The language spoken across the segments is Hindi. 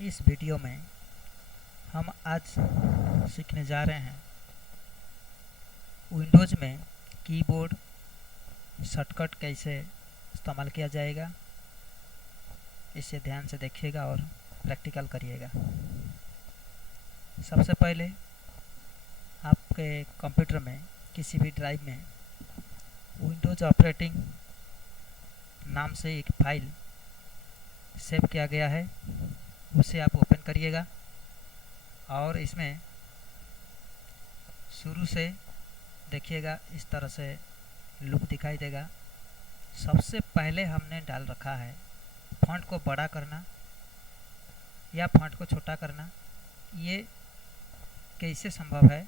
इस वीडियो में हम आज सीखने जा रहे हैं विंडोज़ में कीबोर्ड शॉर्टकट कैसे इस्तेमाल किया जाएगा। इसे ध्यान से देखिएगा और प्रैक्टिकल करिएगा। सबसे पहले आपके कंप्यूटर में किसी भी ड्राइव में विंडोज़ ऑपरेटिंग नाम से एक फाइल सेव किया गया है, उसे आप ओपन करिएगा और इसमें शुरू से देखिएगा इस तरह से लुक दिखाई देगा। सबसे पहले हमने डाल रखा है फॉन्ट को बड़ा करना या फॉन्ट को छोटा करना। ये कैसे संभव है?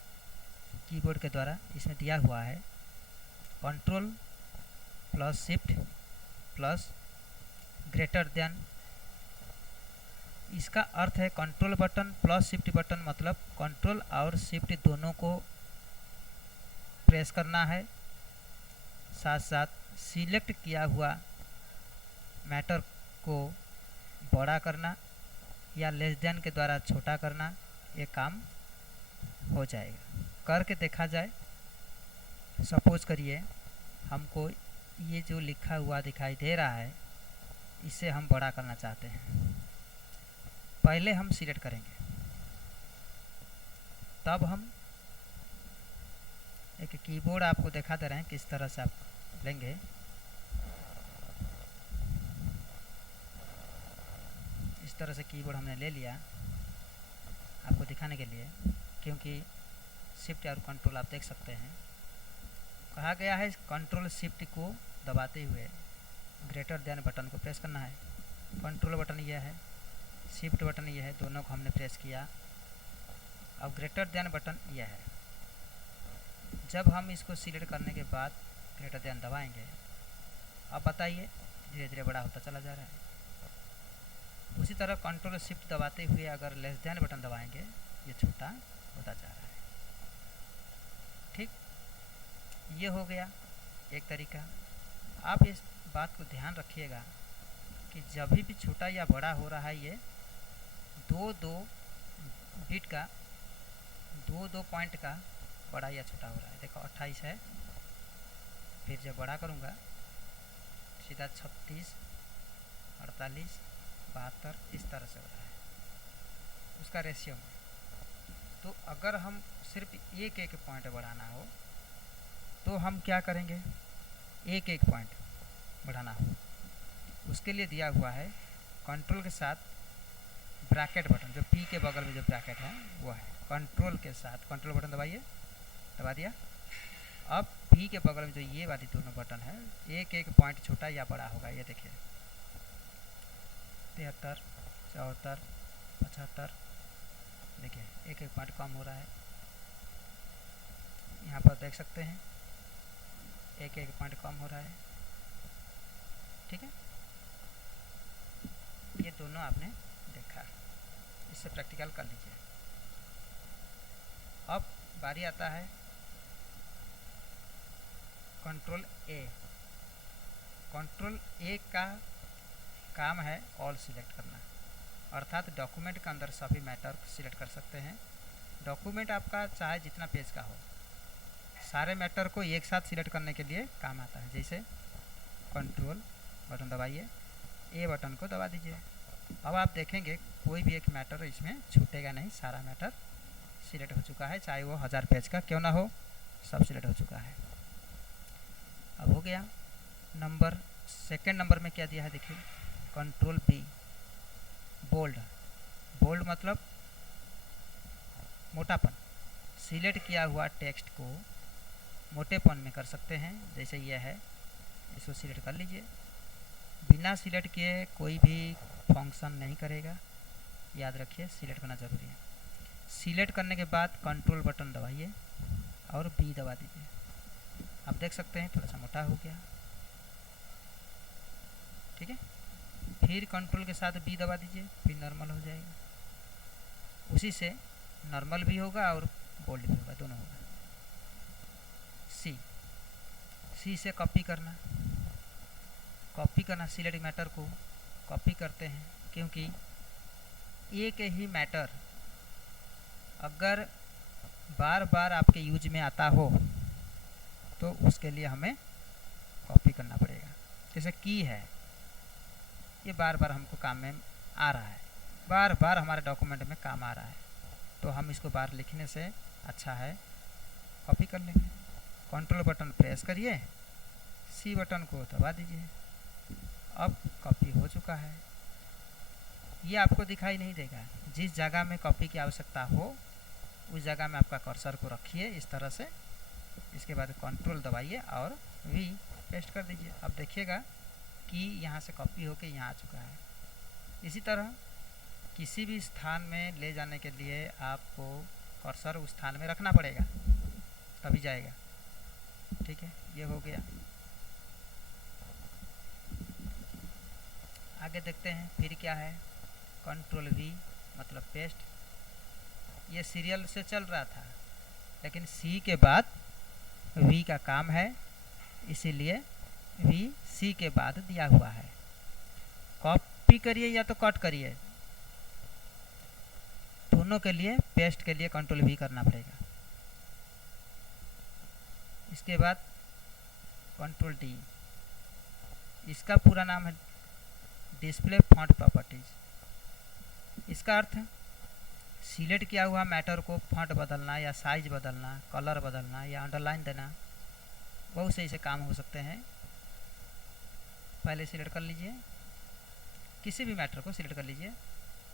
कीबोर्ड के द्वारा इसमें दिया हुआ है control plus shift plus greater than. इसका अर्थ है control button plus shift button, मतलब कंट्रोल और शिफ्ट दोनों को प्रेस करना है। साथ साथ सिलेक्ट किया हुआ मैटर को बड़ा करना या लेस देन के द्वारा छोटा करना, ये काम हो जाएगा। करके देखा जाए। सपोज करिए हमको ये जो लिखा हुआ दिखाई दे रहा है इसे हम बड़ा करना चाहते हैं। पहले हम सिलेक्ट करेंगे, तब हम एक कीबोर्ड आपको दिखा दे रहे हैं किस तरह से आप लेंगे। इस तरह से कीबोर्ड हमने ले लिया आपको दिखाने के लिए, क्योंकि शिफ्ट और कंट्रोल आप देख सकते हैं। कहा गया है कंट्रोल शिफ्ट को दबाते हुए ग्रेटर देन बटन को प्रेस करना है। कंट्रोल बटन यह है, शिफ्ट बटन यह है, दोनों को हमने प्रेस किया। अब ग्रेटर देन बटन यह है। जब हम इसको सिलेक्ट करने के बाद ग्रेटर देन दबाएंगे, अब बताइए धीरे धीरे बड़ा होता चला जा रहा है। उसी तरह कंट्रोल शिफ्ट दबाते हुए अगर लेस देन बटन दबाएंगे ये छोटा होता जा रहा है। ठीक, ये हो गया एक तरीका। आप इस बात को ध्यान रखिएगा कि जब भी छोटा या बड़ा हो रहा है ये दो बिट का दो पॉइंट का बड़ा या छोटा हो रहा है। देखो 28 है, फिर जब बड़ा करूँगा सीधा 36, 48, 72 इस तरह से हो रहा है उसका रेशियो में। तो अगर हम सिर्फ एक पॉइंट बढ़ाना हो तो हम क्या करेंगे? एक पॉइंट बढ़ाना हो उसके लिए दिया हुआ है कंट्रोल के साथ ब्रैकेट बटन, जो पी के बगल में जो ब्रैकेट है वो है। कंट्रोल के साथ कंट्रोल बटन दबाइए, दबा दिया। अब पी के बगल में जो ये वाली दोनों बटन है एक पॉइंट छोटा या बड़ा होगा। ये देखिए 73, 74, 75, देखिए एक पॉइंट कम हो रहा है। यहाँ पर देख सकते हैं एक पॉइंट कम हो रहा है। ठीक है, ये दोनों आपने देखा, इससे प्रैक्टिकल कर लीजिए। अब बारी आता है कंट्रोल ए। कंट्रोल ए का काम है ऑल सिलेक्ट करना, अर्थात डॉक्यूमेंट के अंदर सभी मैटर सिलेक्ट कर सकते हैं। डॉक्यूमेंट आपका चाहे जितना पेज का हो, सारे मैटर को एक साथ सिलेक्ट करने के लिए काम आता है। जैसे कंट्रोल बटन दबाइए, ए बटन को दबा दीजिए। अब आप देखेंगे कोई भी एक मैटर इसमें छूटेगा नहीं, सारा मैटर सिलेक्ट हो चुका है, चाहे वो 1000 पेज का क्यों ना हो, सब सिलेक्ट हो चुका है। अब हो गया। नंबर सेकंड नंबर में क्या दिया है देखिए, कंट्रोल बी बोल्ड। बोल्ड मतलब मोटापन। सिलेक्ट किया हुआ टेक्स्ट को मोटेपन में कर सकते हैं। जैसे यह है, इसको सिलेक्ट कर लीजिए। बिना सिलेक्ट किए कोई भी फंक्शन नहीं करेगा, याद रखिए सिलेक्ट करना ज़रूरी है। सिलेक्ट करने के बाद कंट्रोल बटन दबाइए और बी दबा दीजिए। आप देख सकते हैं थोड़ा सा मोटा हो गया। ठीक है, फिर कंट्रोल के साथ बी दबा दीजिए, फिर नॉर्मल हो जाएगा। उसी से नॉर्मल भी होगा और बोल्ड भी होगा, दोनों होगा। सी से कॉपी करना, सिलेक्ट मैटर को कॉपी करते हैं, क्योंकि एक ही मैटर अगर बार बार आपके यूज में आता हो तो उसके लिए हमें कॉपी करना पड़ेगा। जैसे की है, ये बार बार हमको काम में आ रहा है, बार बार हमारे डॉक्यूमेंट में काम आ रहा है, तो हम इसको बार लिखने से अच्छा है कॉपी कर लेंगे। कंट्रोल बटन प्रेस करिए, सी बटन को दबा दीजिए, अब कॉपी हो चुका है। ये आपको दिखाई नहीं देगा। जिस जगह में कॉपी की आवश्यकता हो उस जगह में आपका कर्सर को रखिए इस तरह से। इसके बाद कंट्रोल दबाइए और वी पेस्ट कर दीजिए। अब देखिएगा कि यहाँ से कॉपी होके यहाँ आ चुका है। इसी तरह किसी भी स्थान में ले जाने के लिए आपको कर्सर उस स्थान में रखना पड़ेगा, तभी जाएगा। ठीक है, ये हो गया। आगे देखते हैं फिर क्या है। कंट्रोल वी मतलब पेस्ट। ये सीरियल से चल रहा था, लेकिन सी के बाद वी का काम है, इसीलिए वी सी के बाद दिया हुआ है। कॉपी करिए या तो कट करिए, दोनों के लिए पेस्ट के लिए कंट्रोल वी करना पड़ेगा। इसके बाद कंट्रोल डी, इसका पूरा नाम है डिस्प्ले फॉन्ट प्रॉपर्टीज। इसका अर्थ सिलेक्ट किया हुआ मैटर को फॉन्ट बदलना या साइज बदलना, कलर बदलना या अंडरलाइन देना, बहुत से ऐसे काम हो सकते हैं। पहले सिलेक्ट कर लीजिए, किसी भी मैटर को सिलेक्ट कर लीजिए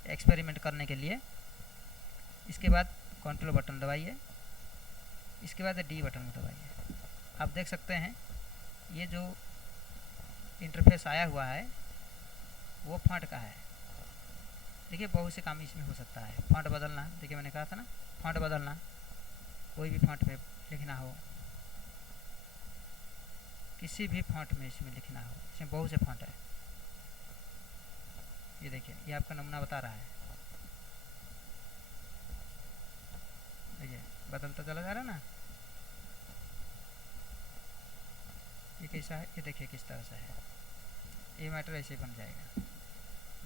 एक्सपेरिमेंट करने के लिए। इसके बाद कंट्रोल बटन दबाइए, इसके बाद डी बटन को दबाइए। आप देख सकते हैं ये जो इंटरफेस आया हुआ है वो फॉन्ट का है। देखिए बहुत से काम इसमें हो सकता है। फॉन्ट बदलना, देखिए मैंने कहा था ना, फॉन्ट बदलना, कोई भी फॉन्ट में लिखना हो, किसी भी फॉन्ट में इसमें लिखना हो, इसमें बहुत से फॉन्ट है। ये देखिए, ये आपका नमूना बता रहा है। देखिए बदलता चला जा रहा है ना। ये कैसा है, ये देखिए किस तरह से है। ये मैटर ऐसे ही बन जाएगा।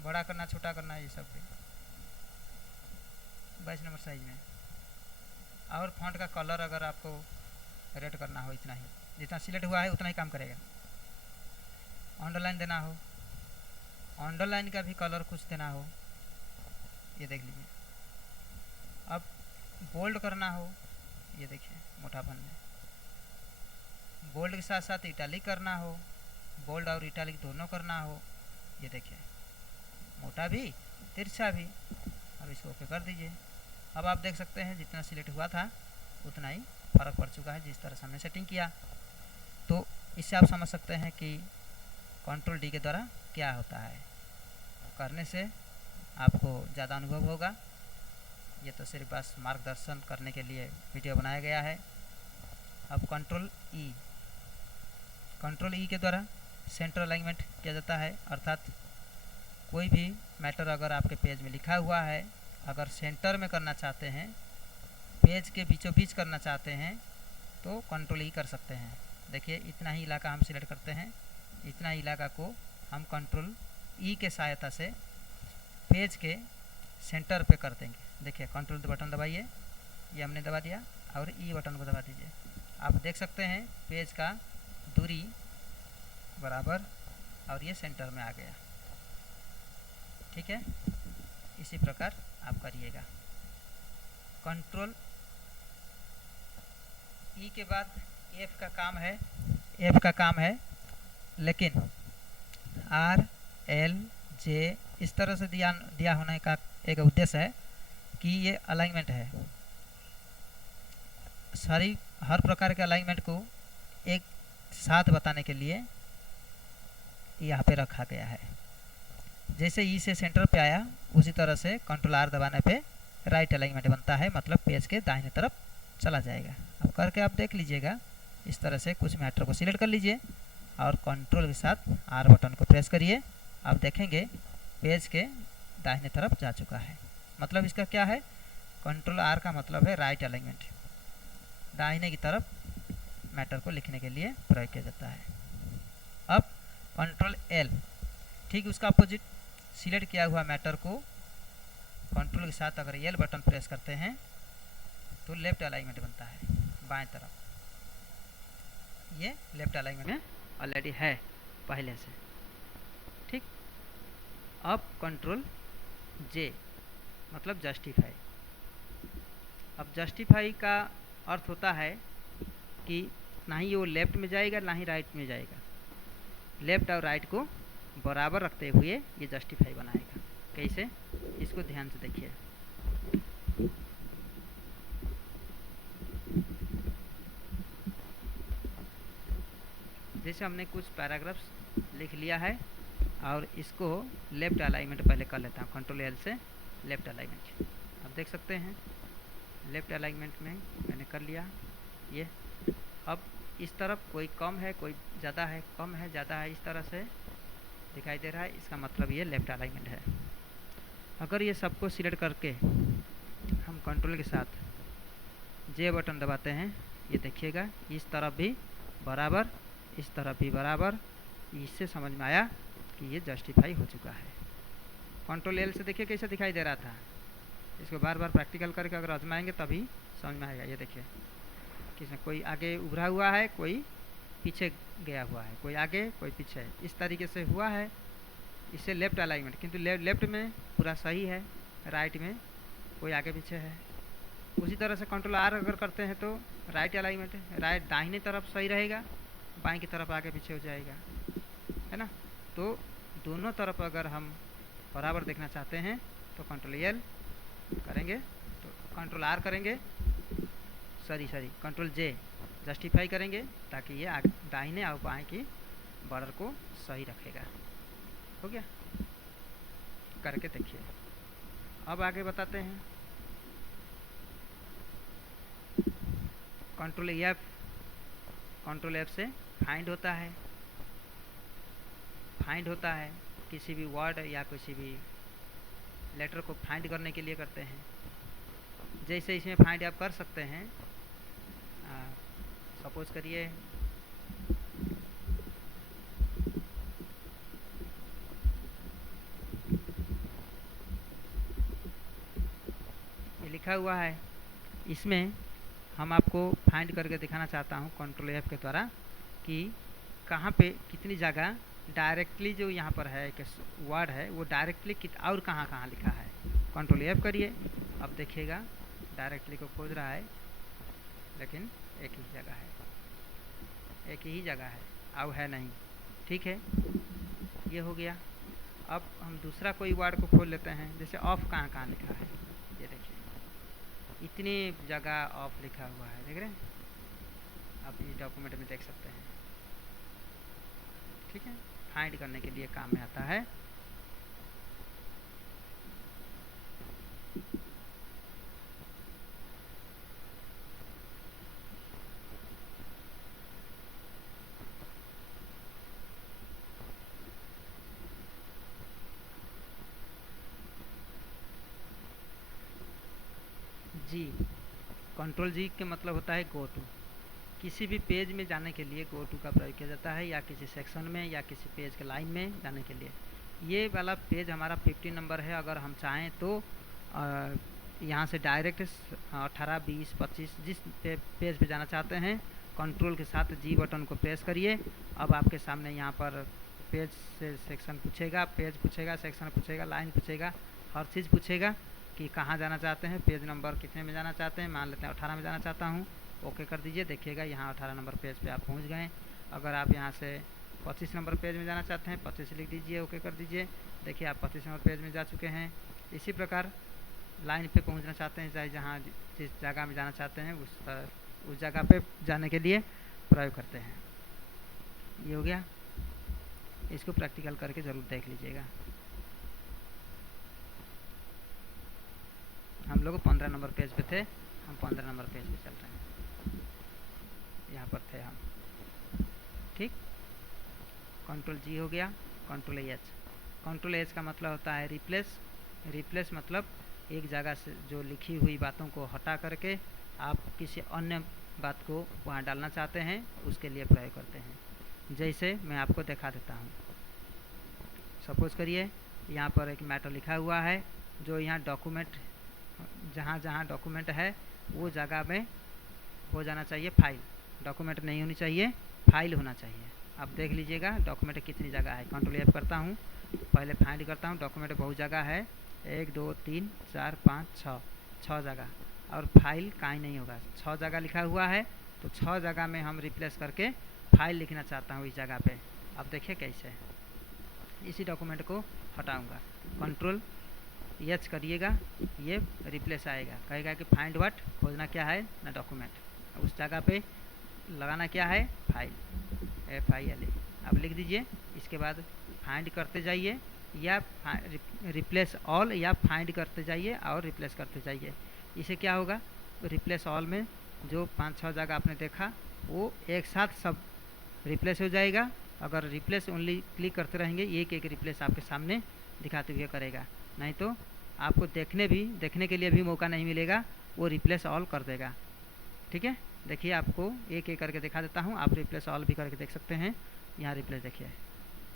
बड़ा करना, छोटा करना, ये सब भी 22 नंबर साइज में। और फॉन्ट का कलर अगर आपको रेड करना हो, इतना ही, जितना सिलेक्ट हुआ है उतना ही काम करेगा। अंडरलाइन देना हो, अंडरलाइन का भी कलर कुछ देना हो, ये देख लीजिए। अब बोल्ड करना हो, ये देखिए मोटापन में, बोल्ड के साथ साथ इटैलिक करना हो, बोल्ड और इटैलिक दोनों करना हो, ये देखिए मोटा भी तिरछा भी। अब इसको ओके कर दीजिए। अब आप देख सकते हैं जितना सिलेक्ट हुआ था उतना ही फ़र्क पड़ चुका है जिस तरह से हमने सेटिंग किया। तो इससे आप समझ सकते हैं कि कंट्रोल डी के द्वारा क्या होता है। करने से आपको ज़्यादा अनुभव होगा। ये तो सिर्फ बस मार्गदर्शन करने के लिए वीडियो बनाया गया है। अब कंट्रोल ई के द्वारा सेंटर अलाइनमेंट किया जाता है, अर्थात कोई भी मैटर अगर आपके पेज में लिखा हुआ है, अगर सेंटर में करना चाहते हैं, पेज के बीचों बीच करना चाहते हैं, तो कंट्रोल ई कर सकते हैं। देखिए इतना ही इलाका हम सिलेक्ट करते हैं, इतना इलाका को हम कंट्रोल ई के सहायता से पेज के सेंटर पे कर देंगे। देखिए कंट्रोल बटन दबाइए, ये हमने दबा दिया, और ई बटन को दबा दीजिए। आप देख सकते हैं पेज का दूरी बराबर और ये सेंटर में आ गया। ठीक है, इसी प्रकार आप करिएगा। कंट्रोल ई के बाद एफ का काम है, लेकिन आर एल जे इस तरह से दिया होने का एक उद्देश्य है कि ये अलाइनमेंट है। हर प्रकार के अलाइनमेंट को एक साथ बताने के लिए यहाँ पे रखा गया है। जैसे ई से सेंटर पे आया उसी तरह से कंट्रोल आर दबाने पे राइट अलाइनमेंट बनता है, मतलब पेज के दाहिने तरफ चला जाएगा। अब करके आप देख लीजिएगा। इस तरह से कुछ मैटर को सिलेक्ट कर लीजिए और कंट्रोल के साथ आर बटन को प्रेस करिए। आप देखेंगे पेज के दाहिने तरफ जा चुका है। मतलब इसका क्या है, कंट्रोल आर का मतलब है राइट अलाइनमेंट, दाहिने की तरफ मैटर को लिखने के लिए प्रयोग किया जाता है। अब कंट्रोल एल, ठीक उसका अपोजिट, सिलेक्ट किया हुआ मैटर को कंट्रोल के साथ अगर एल बटन प्रेस करते हैं तो लेफ्ट अलाइनमेंट बनता है बाएं तरफ। ये लेफ्ट अलाइनमेंट में ऑलरेडी है पहले से, ठीक। अब कंट्रोल जे मतलब जस्टिफाई। अब जस्टिफाई का अर्थ होता है कि ना ही वो लेफ्ट में जाएगा ना ही राइट में जाएगा, लेफ्ट और राइट को बराबर रखते हुए ये जस्टिफाई बनाएगा। कैसे, इसको ध्यान से देखिए। जैसे हमने कुछ पैराग्राफ्स लिख लिया है और इसको लेफ्ट अलाइनमेंट पहले कर लेता हूँ, कंट्रोल एल से लेफ्ट अलाइनमेंट। आप देख सकते हैं लेफ्ट अलाइनमेंट में मैंने कर लिया ये। अब इस तरफ कोई कम है कोई ज़्यादा है, कम है ज़्यादा है, इस तरह से दिखाई दे रहा है, इसका मतलब ये लेफ्ट अलाइनमेंट है। अगर ये सबको सिलेक्ट करके हम कंट्रोल के साथ जे बटन दबाते हैं, ये देखिएगा इस तरफ भी बराबर, इस तरफ भी बराबर। इससे समझ में आया कि ये जस्टिफाई हो चुका है। कंट्रोल एल से देखिए कैसे दिखाई दे रहा था। इसको बार बार प्रैक्टिकल करके अगर आजमाएंगे तभी समझ में आएगा। ये देखिए किसमें कोई आगे उभरा हुआ है, कोई पीछे गया हुआ है, कोई आगे कोई पीछे, इस तरीके से हुआ है। इससे लेफ्ट अलाइनमेंट, किंतु लेफ्ट में पूरा सही है, राइट में कोई आगे पीछे है। उसी तरह से कंट्रोल आर अगर करते हैं तो राइट अलाइनमेंट है, राइट दाहिने तरफ सही रहेगा, बाएं की तरफ आगे पीछे हो जाएगा, है ना। तो दोनों तरफ अगर हम बराबर देखना चाहते हैं तो कंट्रोल एल करेंगे, तो कंट्रोल आर करेंगे, कंट्रोल जे जस्टिफाई करेंगे ताकि ये दाहिने और बाएं की बॉर्डर को सही रखेगा। हो गया, करके देखिए। अब आगे बताते हैं कंट्रोल एफ से फाइंड होता है किसी भी वर्ड या किसी भी लेटर को फाइंड करने के लिए करते हैं। जैसे इसमें फाइंड आप कर सकते हैं, सपोज करिए ये लिखा हुआ है, इसमें हम आपको फाइंड करके दिखाना चाहता हूँ कंट्रोल एफ के द्वारा कि कहाँ पे कितनी जगह डायरेक्टली जो यहाँ पर है कि वर्ड है वो डायरेक्टली और कहाँ लिखा है। कंट्रोल एफ करिए, अब देखिएगा डायरेक्टली को खोज रहा है लेकिन एक ही जगह है, अब है नहीं, ठीक है। ये हो गया। अब हम दूसरा कोई वर्ड को खोल लेते हैं, जैसे ऑफ कहाँ लिखा है, ये देखिए इतनी जगह ऑफ लिखा हुआ है, देख रहे हैं आप, ये डॉक्यूमेंट में देख सकते हैं, ठीक है। फाइंड करने के लिए काम में आता है। जी, कंट्रोल जी के मतलब होता है गो टू। किसी भी पेज में जाने के लिए गो टू का प्रयोग किया जाता है, या किसी सेक्शन में या किसी पेज के लाइन में जाने के लिए। ये वाला पेज हमारा 50 नंबर है, अगर हम चाहें तो यहाँ से डायरेक्ट 18, 20, 25 जिस पेज पे जाना चाहते हैं कंट्रोल के साथ जी बटन को प्रेस करिए। अब आपके सामने यहाँ पर पेज से सेक्शन पूछेगा, पेज पूछेगा, सेक्शन पूछेगा, लाइन पूछेगा, हर चीज़ पूछेगा कि कहाँ जाना चाहते हैं, पेज नंबर कितने में जाना चाहते हैं। मान लेते हैं 18 में जाना चाहता हूँ, ओके कर दीजिए। देखिएगा यहाँ 18 नंबर पेज पे आप पहुँच गए। अगर आप यहाँ से 25 नंबर पेज में जाना चाहते हैं, 25 लिख दीजिए, ओके कर दीजिए। देखिए आप 25 नंबर पेज में जा चुके हैं। इसी प्रकार लाइन पे पहुँचना चाहते हैं, चाहे जहाँ जिस जगह में जाना चाहते हैं उस जगह पे जाने के लिए प्रयोग करते हैं। ये हो गया, इसको प्रैक्टिकल करके ज़रूर देख लीजिएगा। हम लोग 15 नंबर पेज पे थे, हम 15 नंबर पेज पे चल रहे हैं, यहाँ पर थे हम, ठीक। कंट्रोल जी हो गया। कंट्रोल एच, कंट्रोल एच का मतलब होता है रिप्लेस मतलब एक जगह से जो लिखी हुई बातों को हटा करके आप किसी अन्य बात को वहाँ डालना चाहते हैं, उसके लिए प्रयोग करते हैं। जैसे मैं आपको दिखा देता हूँ, सपोज करिए यहाँ पर एक मैटर लिखा हुआ है, जो यहाँ डॉक्यूमेंट, जहाँ जहाँ डॉक्यूमेंट है वो जगह में हो जाना चाहिए फाइल। डॉक्यूमेंट नहीं होनी चाहिए, फाइल होना चाहिए। अब देख लीजिएगा डॉक्यूमेंट कितनी जगह है। कंट्रोल एफ करता हूँ, पहले फाइंड करता हूँ। डॉक्यूमेंट बहुत जगह है, 1 2 3 4 5 6 जगह, और फाइल कहीं नहीं होगा। 6 जगह लिखा हुआ है, तो 6 जगह में हम रिप्लेस करके फाइल लिखना चाहता हूँ इस जगह पे। अब देखिए कैसे इसी डॉक्यूमेंट को हटाऊँगा। कंट्रोल एच करिएगा, ये रिप्लेस आएगा, कहेगा कि फाइंड व्हाट, खोजना क्या है ना डॉक्यूमेंट। उस जगह पे लगाना क्या है, फाइल, FILE। अब लिख दीजिए। इसके बाद फाइंड करते जाइए या रिप्लेस ऑल, या फाइंड करते जाइए और रिप्लेस करते जाइए। इसे क्या होगा, रिप्लेस ऑल में जो 5-6 जगह आपने देखा वो एक साथ सब रिप्लेस हो जाएगा। अगर रिप्लेस ओनली क्लिक करते रहेंगे, एक एक रिप्लेस आपके सामने दिखाते हुए करेगा, नहीं तो आपको देखने के लिए भी मौका नहीं मिलेगा, वो रिप्लेस ऑल कर देगा। ठीक है, देखिए आपको एक एक करके दिखा देता हूँ, आप रिप्लेस ऑल भी करके देख सकते हैं। यहाँ रिप्लेस देखिए,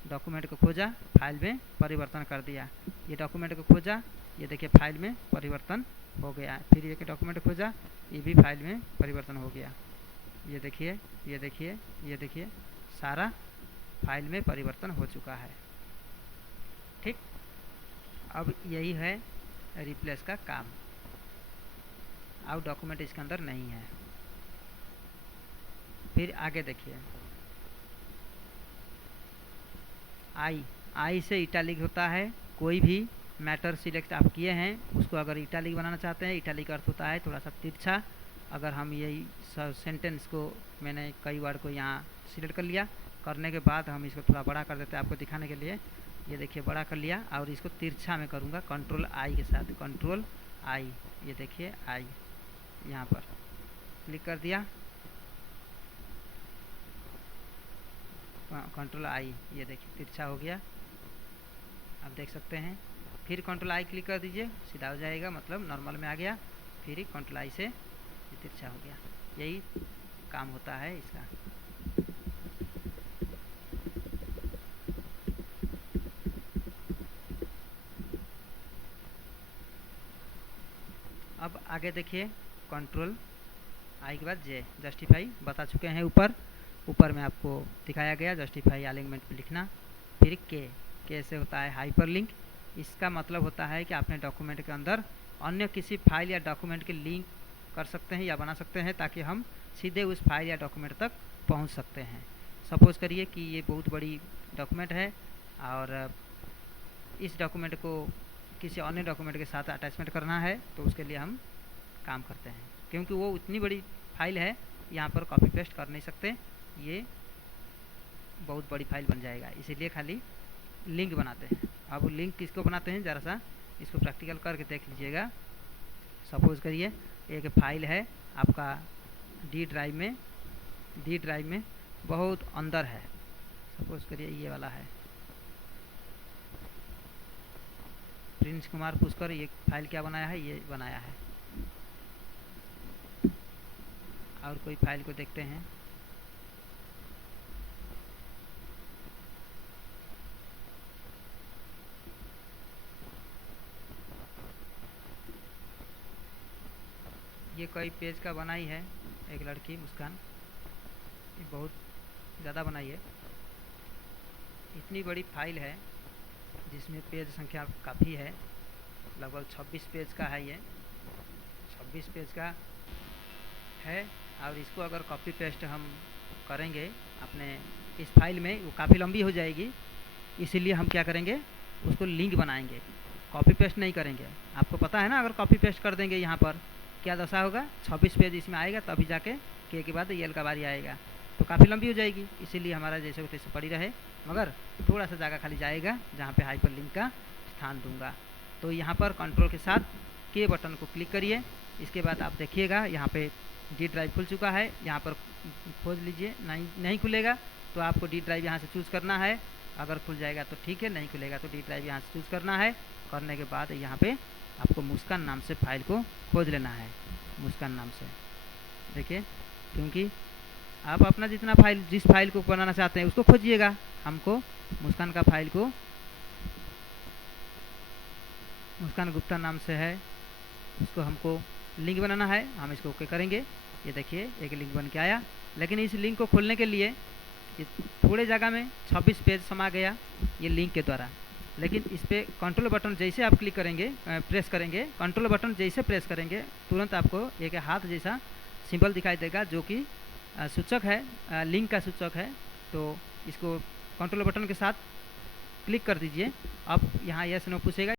डॉक्यूमेंट को खोजा, फाइल में परिवर्तन कर दिया। ये डॉक्यूमेंट को खोजा, ये देखिए फाइल में परिवर्तन हो गया। फिर ये डॉक्यूमेंट खोजा, ये भी फाइल में परिवर्तन हो गया। ये देखिए, ये देखिए, ये देखिए, सारा फाइल में परिवर्तन हो चुका है। ठीक, अब यही है रिप्लेस का काम। अब डॉक्यूमेंट इसके अंदर नहीं है। फिर आगे देखिए, आई से इटैलिक होता है। कोई भी मैटर सिलेक्ट आप किए हैं उसको अगर इटैलिक बनाना चाहते हैं, इटैलिक अर्थ होता है थोड़ा सा तिरछा। अगर हम यही सेंटेंस को, मैंने कई वर्ड को यहाँ सिलेक्ट कर लिया, करने के बाद हम इसको थोड़ा बड़ा कर देते हैं आपको दिखाने के लिए। ये देखिए बड़ा कर लिया और इसको तिरछा में करूँगा कंट्रोल आई के साथ, कंट्रोल आई। ये देखिए आई, यहाँ पर क्लिक कर दिया, कंट्रोल आई, ये देखिए तिरछा हो गया, आप देख सकते हैं। फिर कंट्रोल आई क्लिक कर दीजिए, सीधा हो जाएगा, मतलब नॉर्मल में आ गया। फिर कंट्रोल आई से ये तिरछा हो गया। यही काम होता है इसका। अब आगे देखिए, कंट्रोल आई के बाद जे, जस्टिफाई बता चुके हैं ऊपर में आपको दिखाया गया, जस्टिफाई अलाइनमेंट पे लिखना। फिर के से होता है हाइपरलिंक। इसका मतलब होता है कि आपने डॉक्यूमेंट के अंदर अन्य किसी फाइल या डॉक्यूमेंट के लिंक कर सकते हैं या बना सकते हैं, ताकि हम सीधे उस फाइल या डॉक्यूमेंट तक पहुंच सकते हैं। सपोज़ करिए कि ये बहुत बड़ी डॉक्यूमेंट है और इस डॉक्यूमेंट को किसी अन्य डॉक्यूमेंट के साथ अटैचमेंट करना है, तो उसके लिए हम काम करते हैं। क्योंकि वो उतनी बड़ी फाइल है, यहाँ पर कॉपी पेस्ट कर नहीं सकते, ये बहुत बड़ी फाइल बन जाएगा, इसीलिए खाली लिंक बनाते हैं। अब लिंक किसको बनाते हैं, ज़रा सा इसको प्रैक्टिकल करके देख लीजिएगा। सपोज़ करिए एक फाइल है आपका डी ड्राइव में बहुत अंदर है। सपोज़ करिए ये वाला है, प्रिंस कुमार पुष्कर, ये फाइल क्या बनाया है, ये बनाया है। और कोई फाइल को देखते हैं, ये कई पेज का बनाई है एक लड़की मुस्कान, ये बहुत ज़्यादा बनाई है। इतनी बड़ी फाइल है जिसमें पेज संख्या काफ़ी है, लगभग 26 पेज का है, ये 26 पेज का है। और इसको अगर कॉपी पेस्ट हम करेंगे अपने इस फाइल में, वो काफ़ी लंबी हो जाएगी, इसीलिए हम क्या करेंगे, उसको लिंक बनाएंगे, कॉपी पेस्ट नहीं करेंगे। आपको पता है ना, अगर कॉपी पेस्ट कर देंगे यहाँ पर क्या दशा होगा, 26 पेज इसमें आएगा, तभी जाके के बाद यल का बारी आएगा, तो काफ़ी लंबी हो जाएगी। इसीलिए हमारा जैसे वो तैसे पड़ी रहे, मगर थोड़ा सा जगह खाली जाएगा जहाँ पे हाइपर लिंक का स्थान दूंगा। तो यहाँ पर कंट्रोल के साथ के बटन को क्लिक करिए। इसके बाद आप देखिएगा यहाँ पे डी ड्राइव खुल चुका है, यहाँ पर खोज लीजिए। नहीं खुलेगा तो आपको डी ड्राइव यहाँ से चूज़ करना है, अगर खुल जाएगा तो ठीक है, नहीं खुलेगा तो डी ड्राइव यहाँ से चूज़ करना है। करने के बाद यहाँ पे आपको मुस्कान नाम से फाइल को खोज लेना है, मुस्कान नाम से। देखिए, क्योंकि आप अपना जितना फाइल, जिस फाइल को बनाना चाहते हैं उसको खोजिएगा। हमको मुस्कान का फाइल को मुस्कान गुप्ता नाम से है, इसको हमको लिंक बनाना है, हम इसको ओके करेंगे। ये देखिए एक लिंक बन के आया, लेकिन इस लिंक को खोलने के लिए ये थोड़े जगह में 26 पेज समा गया ये लिंक के द्वारा। लेकिन इस पर कंट्रोल बटन जैसे आप क्लिक करेंगे, प्रेस करेंगे, कंट्रोल बटन जैसे प्रेस करेंगे तुरंत आपको एक हाथ जैसा सिंबल दिखाई देगा जो कि सूचक है, लिंक का सूचक है। तो इसको कंट्रोल बटन के साथ क्लिक कर दीजिए। अब यहाँ यस नो पूछेगा,